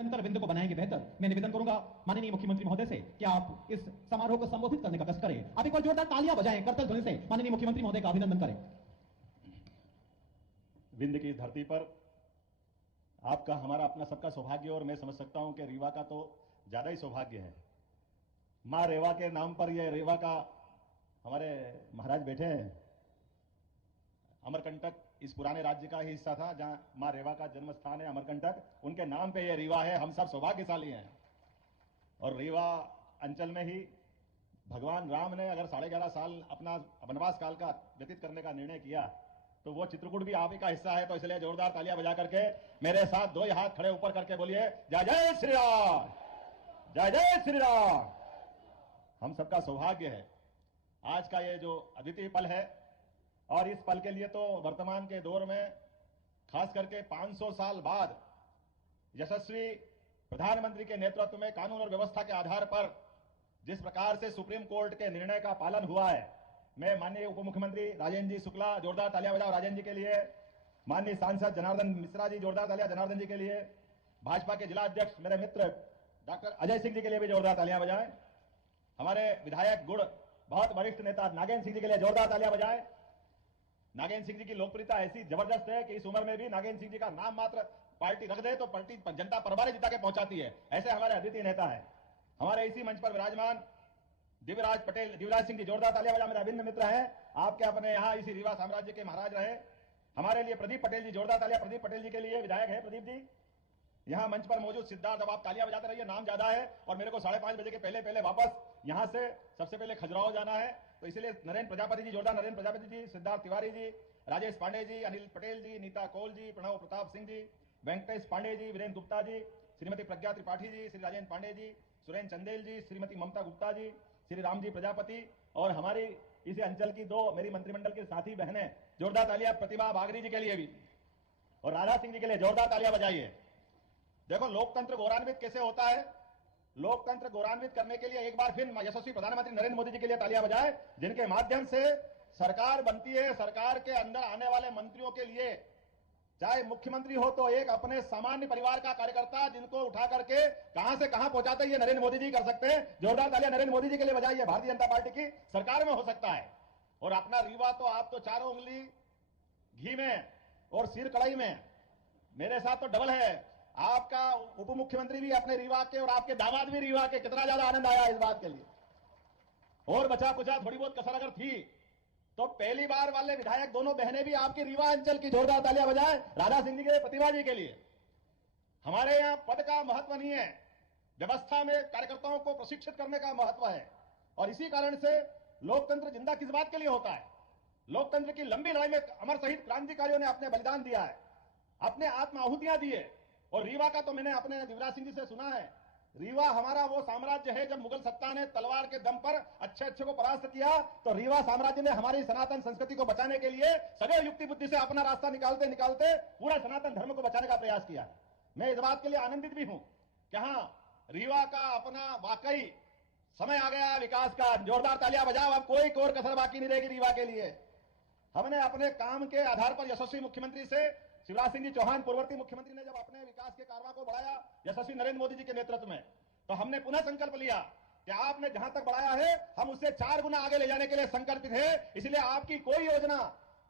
निरंतर विंद को बनाएंगे बेहतर। मैं निवेदन करूंगा माननीय मुख्यमंत्री महोदय से कि आप इस समारोह को संबोधित करने का कष्ट करें। आप एक बार जोरदार तालियां बजाएं, करतल ध्वनि से माननीय मुख्यमंत्री महोदय का अभिनंदन करें। विंध्य की धरती पर आपका हमारा अपना सबका सौभाग्य, और मैं समझ सकता हूं कि रीवा का तो ज्यादा ही सौभाग्य है। मां रेवा के नाम पर यह रेवा का हमारे महाराज बैठे हैं। अमरकंटक इस पुराने राज्य का ही हिस्सा था जहां मां रेवा का जन्म स्थान है अमरकंटक, उनके नाम पे यह रीवा है। हम सब सौभाग्यशाली हैं। और रीवा अंचल में ही भगवान राम ने अगर 11.5 साल अपना वनवास काल का व्यतीत करने का निर्णय किया, तो वो चित्रकूट भी आप ही का हिस्सा है। तो इसलिए जोरदार तालियां बजा करके मेरे साथ 2 हाथ खड़े ऊपर करके बोलिए जय जय श्री राम, जय जय श्री राम। हम सबका सौभाग्य है आज का ये जो अद्वितीय पल है, और इस पल के लिए तो वर्तमान के दौर में खास करके 500 साल बाद यशस्वी प्रधानमंत्री के नेतृत्व में कानून और व्यवस्था के आधार पर जिस प्रकार से सुप्रीम कोर्ट के निर्णय का पालन हुआ है, मैं माननीय उप मुख्यमंत्री राजेंद्र जी शुक्ला, जोरदार तालियां बजाओ राजेंद्र जी के लिए। माननीय सांसद जनार्दन मिश्रा जी, जोरदार तालियां जनार्दन जी के लिए। भाजपा के जिला अध्यक्ष मेरे मित्र डॉक्टर अजय सिंह जी के लिए भी जोरदार तालियां बजाएं। हमारे विधायक गुड़ बहुत वरिष्ठ नेता नागेंद्र सिंह जी के लिए जोरदार तालियां बजाएं। नागेंद्र सिंह जी की लोकप्रियता ऐसी जबरदस्त है कि इस उम्र में भी नागेंद्र सिंह जी का नाम मात्र पार्टी रख दे तो पार्टी जनता परवारे जिता के पहुंचाती है। ऐसे हमारे अद्वितीय नेता है। हमारे इसी मंच पर विराजमान दिव्यराज पटेल, दिव्यराज सिंह जी, जोरदार तालियां बजा। मेरे अभिन्न मित्र हैं, आपके अपने यहां इसी रीवा साम्राज्य के महाराज रहे। हमारे लिए प्रदीप पटेल जी, जोरदार तालियां प्रदीप पटेल जी के लिए, विधायक है प्रदीप जी। यहां मंच पर मौजूद सिद्धार्थ, अब आप तालियां बजाते रहिए, नाम ज्यादा है और मेरे को 5:30 बजे के पहले वापस यहां से सबसे पहले खजुराहो जाना है। तो इसलिए नरेंद्र प्रजापति जी, जोरदार नरेंद्र प्रजापति जी, सिद्धार्थ तिवारी जी, राजेश पांडे जी, अनिल पटेल जी, नीता कौल जी, प्रणव प्रताप सिंह जी, वेंकटेश पांडे जी, वीरेंद्र गुप्ता जी, श्रीमती प्रज्ञा त्रिपाठी जी, श्री राजेंद्र पांडे जी, सुरेंद्र चंदेल जी, श्रीमती ममता गुप्ता जी, श्री राम जी प्रजापति, और हमारी इस अंचल की 2 मेरी मंत्रिमंडल की साथी बहनें, जोरदार तालियां प्रतिभा बागरी जी के लिए भी और राधा सिंह जी के लिए, जोरदार तालियां बजाइए। देखो लोकतंत्र गौरवान्वित कैसे होता है। लोकतंत्र गौरवान्वित करने के लिए एक बार फिर यशस्वी प्रधानमंत्री नरेंद्र मोदी जी के लिए तालियां बजाएं, जिनके माध्यम से सरकार बनती है। सरकार के अंदर आने वाले मंत्रियों के लिए, चाहे मुख्यमंत्री हो तो एक अपने सामान्य परिवार का कार्यकर्ता जिनको उठा करके कहां से कहां पहुंचाते ये नरेंद्र मोदी जी कर सकते हैं। जोरदार तालियां नरेंद्र मोदी जी के लिए बजाइए। भारतीय जनता पार्टी की सरकार में हो सकता है। और अपना रीवा तो आप तो 4 उंगली घी में और सिर कड़ाई में, मेरे साथ तो डबल है। आपका उप मुख्यमंत्री भी अपने रीवा के और आपके दामाद भी रीवा के, कितना ज्यादा आनंद आया इस बात के लिए। और बचा कुचा थोड़ी बहुत कसर अगर थी तो पहली बार वाले विधायक दोनों बहनें भी आपकी रीवा अंचल की, जोरदार तालियां बजाएं राधा सिंह जी के लिए, प्रतिभा जी के लिए। हमारे यहां पद का महत्व नहीं है, व्यवस्था में कार्यकर्ताओं को प्रशिक्षित करने का महत्व है। और इसी कारण से लोकतंत्र जिंदा किस बात के लिए होता है। लोकतंत्र की लंबी लड़ाई में अमर शहीद क्रांतिकारियों ने अपने बलिदान दिया है, अपने आत्म आहुतियां दी है। और रीवा का तो मैंने अपने दिवराज सिंह जी से सुना है, रीवा हमारा वो साम्राज्य है जब मुगल सत्ता ने तलवार के दम पर अच्छे को परास्त किया, तो रीवा साम्राज्य ने हमारी सनातन संस्कृति को बचाने के लिए सदैव युक्ति बुद्धि से अपना रास्ता निकालते निकालते पूरा सनातन धर्म को बचाने का प्रयास किया। मैं इस बात के लिए आनंदित भी हूं कि हां, रीवा का अपना वाकई समय आ गया विकास का। जोरदार तालियां बजाओ, अब कोई कोर कसर बाकी नहीं रहेगी रीवा के लिए। हमने अपने काम के आधार पर यशस्वी मुख्यमंत्री से शिवराज सिंह जी चौहान पूर्ववर्ती मुख्यमंत्री ने जब अपने विकास के कारवां को बढ़ाया यशस्वी नरेंद्र मोदी जी के नेतृत्व में, तो हमने पुनः संकल्प लिया कि आपने जहां तक बढ़ाया है हम उससे 4 गुना आगे ले जाने के लिए संकल्पित है। इसलिए आपकी कोई योजना,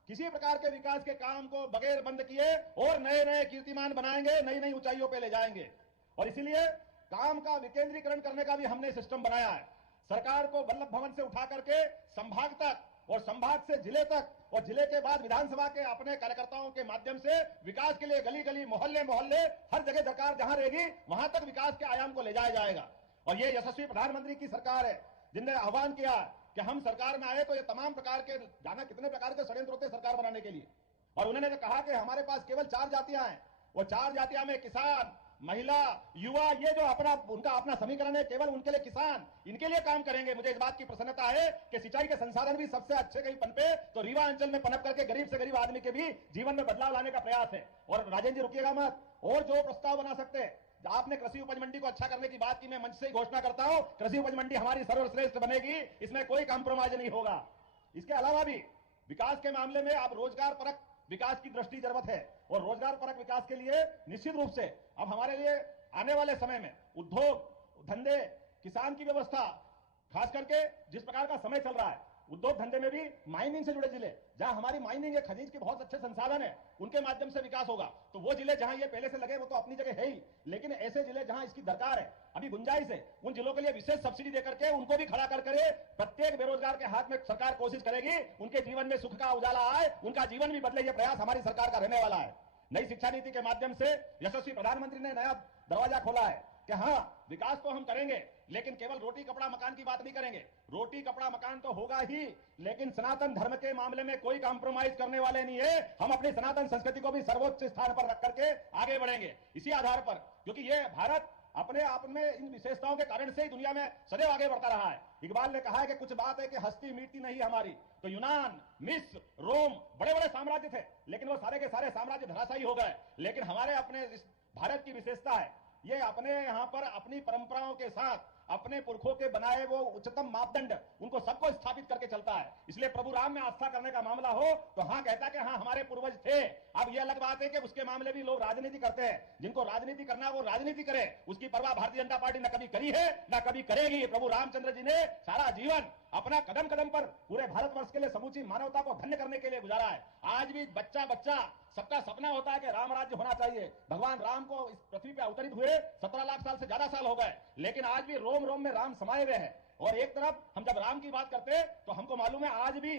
किसी प्रकार के विकास के काम को बगैर बंद किए और नए नए कीर्तिमान बनाएंगे, नई नई ऊंचाइयों पर ले जाएंगे। और इसीलिए काम का विकेंद्रीकरण करने का भी हमने सिस्टम बनाया है। सरकार को वल्लभ भवन से उठा करके संभाग तक और संभाग से जिले तक और जिले के बाद विधानसभा के अपने कार्यकर्ताओं के माध्यम से विकास के लिए गली गली, मोहल्ले मोहल्ले, हर जगह सरकार जहां रहेगी वहां तक विकास के आयाम को ले जाया जाएगा। और ये यशस्वी प्रधानमंत्री की सरकार है जिनने आह्वान किया कि हम सरकार में आए तो ये तमाम प्रकार के, जाना कितने प्रकार के षड्यंत्र होते सरकार बनाने के लिए। और उन्होंने कहा कि हमारे पास केवल 4 जातियां हैं, वो 4 जातियां में किसान, महिला, युवा, ये जो उनका अपना समीकरण है, केवल उनके लिए किसान, इनके लिए काम करेंगे। मुझे इस बात की प्रसन्नता है कि सिंचाई के संसाधन भी सबसे अच्छे कहीं पनपे, तो रीवा अंचल में पनप करके गरीब से गरीब आदमी के भी जीवन में बदलाव लाने का प्रयास है। और राजेंद्र जी रुकिएगा मत, और जो प्रस्ताव बना सकते हैं। आपने कृषि उपज मंडी को अच्छा करने की बात की, मैं मंच से ही घोषणा करता हूं, कृषि उपज मंडी हमारी सर्वश्रेष्ठ बनेगी, इसमें कोई कॉम्प्रोमाइज नहीं होगा। इसके अलावा भी विकास के मामले में आप रोजगार परक विकास की दृष्टि जरूरत है, और रोजगार परक विकास के लिए निश्चित रूप से अब हमारे लिए आने वाले समय में उद्योग धंधे, किसान की व्यवस्था, खास करके जिस प्रकार का समय चल रहा है, उद्योग धंधे में भी माइनिंग से जुड़े जिले जहां हमारी माइनिंग है, खनिज के बहुत अच्छे संसाधन है, उनके माध्यम से विकास होगा। तो वो जिले जहां ये पहले से लगे वो तो अपनी जगह है ही, लेकिन ऐसे जिले जहां इसकी दरकार है, अभी गुंजाइश है, उन जिलों के लिए विशेष सब्सिडी देकर के उनको भी खड़ा कर करे। प्रत्येक बेरोजगार के हाथ में सरकार कोशिश करेगी उनके जीवन में सुख का उजाला आए, उनका जीवन भी बदले। ये प्रयास हमारी सरकार का रहने वाला है। नई शिक्षा नीति के माध्यम से यशस्वी प्रधानमंत्री ने नया दरवाजा खोला है कि हाँ, विकास तो हम करेंगे, लेकिन केवल रोटी कपड़ा मकान की बात नहीं करेंगे। रोटी कपड़ा मकान तो होगा ही, लेकिन सनातन धर्म के मामले में कोई कॉम्प्रोमाइज करने वाले नहीं है। हम अपनी सनातन संस्कृति को भी सर्वोच्च स्थान पर रख करके आगे बढ़ेंगे इसी आधार पर, क्योंकि ये भारत अपने आप में इन विशेषताओं के कारण से ही दुनिया में सदैव आगे बढ़ता रहा है। इकबाल ने कहा है कि कुछ बात है कि हस्ती मिटती नहीं हमारी। तो यूनान, मिस्र, रोम बड़े बड़े साम्राज्य थे, लेकिन वो सारे के सारे साम्राज्य धराशायी हो गए। लेकिन हमारे अपने इस भारत की विशेषता है, ये अपने यहां पर अपनी परंपराओं के साथ अपने पुरखों के बनाए वो उच्चतम मापदंड, उनको सबको स्थापित करके चलता है। इसलिए प्रभु राम में आस्था करने का मामला हो तो हाँ कहता कि हाँ हमारे पूर्वज थे। अब यह अलग बात है कि उसके मामले भी लोग राजनीति करते हैं। जिनको राजनीति करना है वो राजनीति करे, उसकी परवाह भारतीय जनता पार्टी न कभी करी है न कभी करेगी। प्रभु रामचंद्र जी ने सारा जीवन अपना कदम कदम पर पूरे भारतवर्ष के लिए, समूची मानवता को धन्य करने के लिए गुजारा है। आज भी बच्चा बच्चा सबका सपना होता है कि राम राज्य होना चाहिए। भगवान राम को इस पृथ्वी पर अवतरित हुए 17 लाख साल से ज्यादा साल हो गए, लेकिन आज भी रोम रोम में राम समाये हुए हैं। और एक तरफ हम जब राम की बात करते हैं तो हमको मालूम है आज भी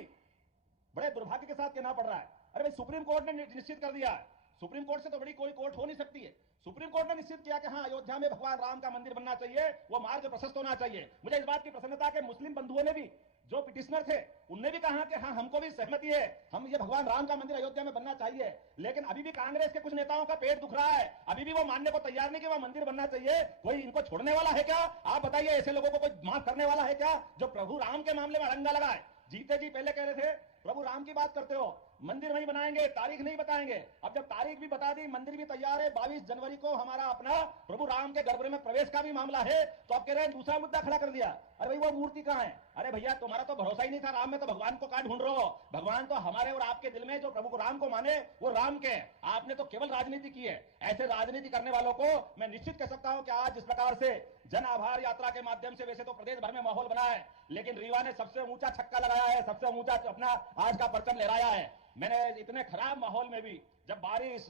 बड़े दुर्भाग्य के साथ कहना पड़ रहा है, अरे भाई सुप्रीम कोर्ट ने निश्चित कर दिया है। सुप्रीम कोर्ट से तो बड़ी कोई कोर्ट हो नहीं सकती है। सुप्रीम कोर्ट ने निश्चित किया कि हाँ अयोध्या में भगवान राम का मंदिर बनना चाहिए, वो मार्ग प्रशस्त होना चाहिए। मुझे इस बात की प्रसन्नता के मुस्लिम बंधुओं ने भी, जो पिटिशनर थे, उनने भी कहा कि हाँ हमको भी सहमति है, हम ये भगवान राम का मंदिर अयोध्या में बनना चाहिए। लेकिन अभी भी कांग्रेस के कुछ नेताओं का पेट दुख रहा है, अभी भी वो मानने को तैयार नहीं कि वह मंदिर बनना चाहिए। कोई इनको छोड़ने वाला है क्या? आप बताइए, ऐसे लोगों को कोई माफ करने वाला है क्या जो प्रभु राम के मामले में अड़ंगा लगाए? जीते जी पहले कह रहे थे प्रभु राम की बात करते हो, मंदिर नहीं बनाएंगे, तारीख नहीं बताएंगे। अब जब तारीख भी बता दी, मंदिर भी तैयार है, 22 जनवरी को हमारा अपना प्रभु राम के गर्भगृह में प्रवेश का भी मामला है, तो अब कह रहे हैं दूसरा मुद्दा खड़ा कर दिया। अरे भाई वो मूर्ति कहां है? अरे भैया तुम्हारा तो भरोसा ही नहीं था राम में, तो भगवान को कहां ढूंढ रहे हो? भगवान तो हमारे और आपके दिल में, जो प्रभु को राम को माने वो राम के। आपने तो केवल राजनीति की है। ऐसे राजनीति करने वालों को मैं निश्चित कह सकता हूं कि आज जिस प्रकार से जन आभार यात्रा के माध्यम से वैसे तो प्रदेश भर में माहौल बना है, लेकिन रीवा ने सबसे ऊंचा छक्का लगाया है, सबसे ऊंचा अपना आज का परचम लहराया है। मैंने इतने खराब माहौल में भी, जब बारिश,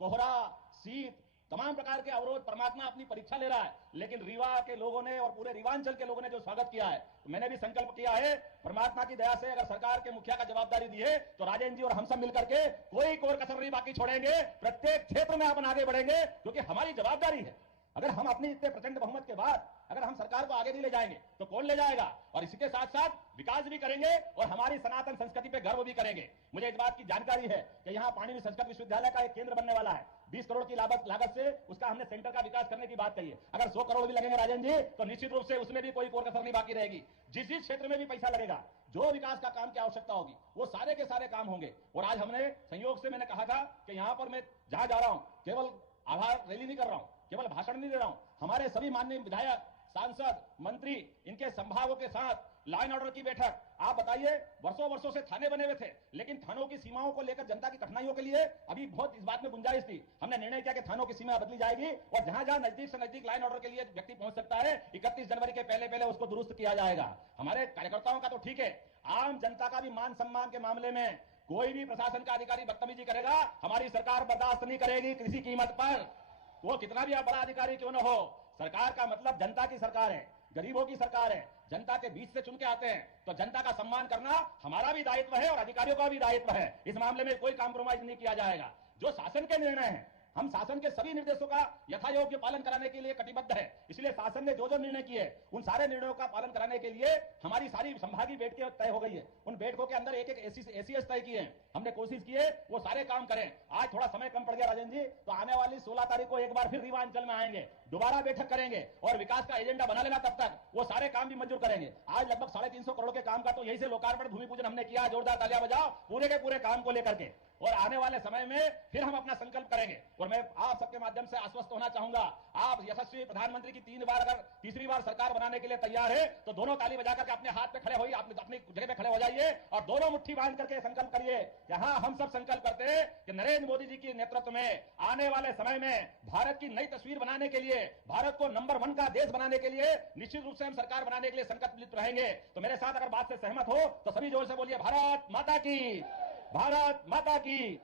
कोहरा, शीत, तमाम प्रकार के अवरोध, परमात्मा अपनी परीक्षा ले रहा है, लेकिन रीवा के लोगों ने और पूरे रीवांचल के लोगों ने जो स्वागत किया है, तो मैंने भी संकल्प किया है परमात्मा की दया से अगर सरकार के मुखिया का जवाबदारी दी है तो राजेंद्र जी और हम सब मिलकर के कोई कोर कसर नहीं बाकी छोड़ेंगे। प्रत्येक क्षेत्र में अपन आगे बढ़ेंगे, क्योंकि हमारी जवाबदारी है। अगर हम अपनी इतने प्रचंड बहुमत के बाद अगर हम सरकार को आगे नहीं ले जाएंगे तो कौन ले जाएगा? और इसके साथ साथ विकास भी करेंगे और हमारी सनातन संस्कृति पे गर्व भी करेंगे। मुझे इस बात की जानकारी है कि यहाँ पाणिनि संस्कृत विश्वविद्यालय का एक केंद्र बनने वाला है। 20 करोड़ की लागत से उसका हमने सेंटर का विकास करने की बात कही है। अगर 100 करोड़ भी लगेंगे राजन जी, तो निश्चित रूप से उसमें भी कोई कोर कसर नहीं बाकी रहेगी। जिस जिस क्षेत्र में भी पैसा लगेगा, जो विकास का काम की आवश्यकता होगी, वो सारे के सारे काम होंगे। और आज हमने संयोग से, मैंने कहा था कि यहाँ पर मैं जहां जा रहा हूं केवल आभार रैली नहीं कर रहा हूं, केवल भाषण नहीं दे रहा हूं। हमारे सभी माननीय विधायक, सांसद, मंत्री, इनके संभागों के साथ लॉ एंड ऑर्डर की बैठक। आप बताइए, वर्षों से थाने बने हुए थे, लेकिन थानों की सीमाओं को लेकर जनता की कठिनाइयों के लिए अभी बहुत इस बात में गुंजाइश थी। हमने निर्णय किया कि थानों की सीमा बदली जाएगी और जहां जहां नजदीक से नजदीक लॉ एंड ऑर्डर के लिए व्यक्ति पहुंच सकता है, 31 जनवरी के पहले पहले उसको दुरुस्त किया जाएगा। हमारे कार्यकर्ताओं का तो ठीक है, आम जनता का भी मान सम्मान के मामले में कोई भी प्रशासन का अधिकारी बदतमीजी करेगा, हमारी सरकार बर्दाश्त नहीं करेगी किसी कीमत पर। वो कितना भी बड़ा अधिकारी क्यों न हो, सरकार का मतलब जनता की सरकार है, गरीबों की सरकार है, जनता के बीच से चुन के आते हैं, तो जनता का सम्मान करना हमारा भी दायित्व है और अधिकारियों का भी दायित्व है। इस मामले में कोई कॉम्प्रोमाइज नहीं किया जाएगा। जो शासन के निर्णय हैं, हम शासन के सभी निर्देशों का यथायोग्य पालन कराने के लिए कटिबद्ध है। इसलिए शासन ने जो जो निर्णय किए, उन सारे निर्णयों का पालन कराने के लिए हमारी सारी संभागीय बैठकें तय हो गई है। उन बैठकों के अंदर एक एक एसीएस तय किए हैं। हमने कोशिश की है वो सारे काम करें। आज थोड़ा समय कम पड़ गया राजेंद्र जी, तो आने वाली 16 तारीख को एक बार फिर रीवांचल में आएंगे, दोबारा बैठक करेंगे और विकास का एजेंडा बना लेना। तब तक वो सारे काम भी मंजूर करेंगे। आज लगभग 350 करोड़ के काम का तो यही से लोकार्पण, भूमि पूजन हमने किया। जोरदार तालियां बजाओ पूरे के पूरे काम को लेकर के। और आने वाले समय में फिर हम अपना संकल्प करेंगे। और मैं आप सबके माध्यम से आश्वस्त होना चाहूंगा, आप यशस्वी प्रधानमंत्री की 3 बार, अगर तीसरी बार सरकार बनाने के लिए तैयार है तो दोनों ताली बजाकर के अपने हाथ पे खड़े होइए, अपनी जगह पे खड़े हो जाइए और दोनों मुट्ठी बांध करके संकल्प करिए कि हाँ, हम सब संकल्प करते हैं कि नरेंद्र मोदी जी के नेतृत्व में आने वाले समय में भारत की नई तस्वीर बनाने के लिए भारत को नंबर 1 का देश बनाने के लिए निश्चित रूप से हम सरकार बनाने के लिए संकल्पित रहेंगे। तो मेरे साथ अगर बात से सहमत हो तो सभी जोर से बोलिए, भारत माता की, भारत माता की।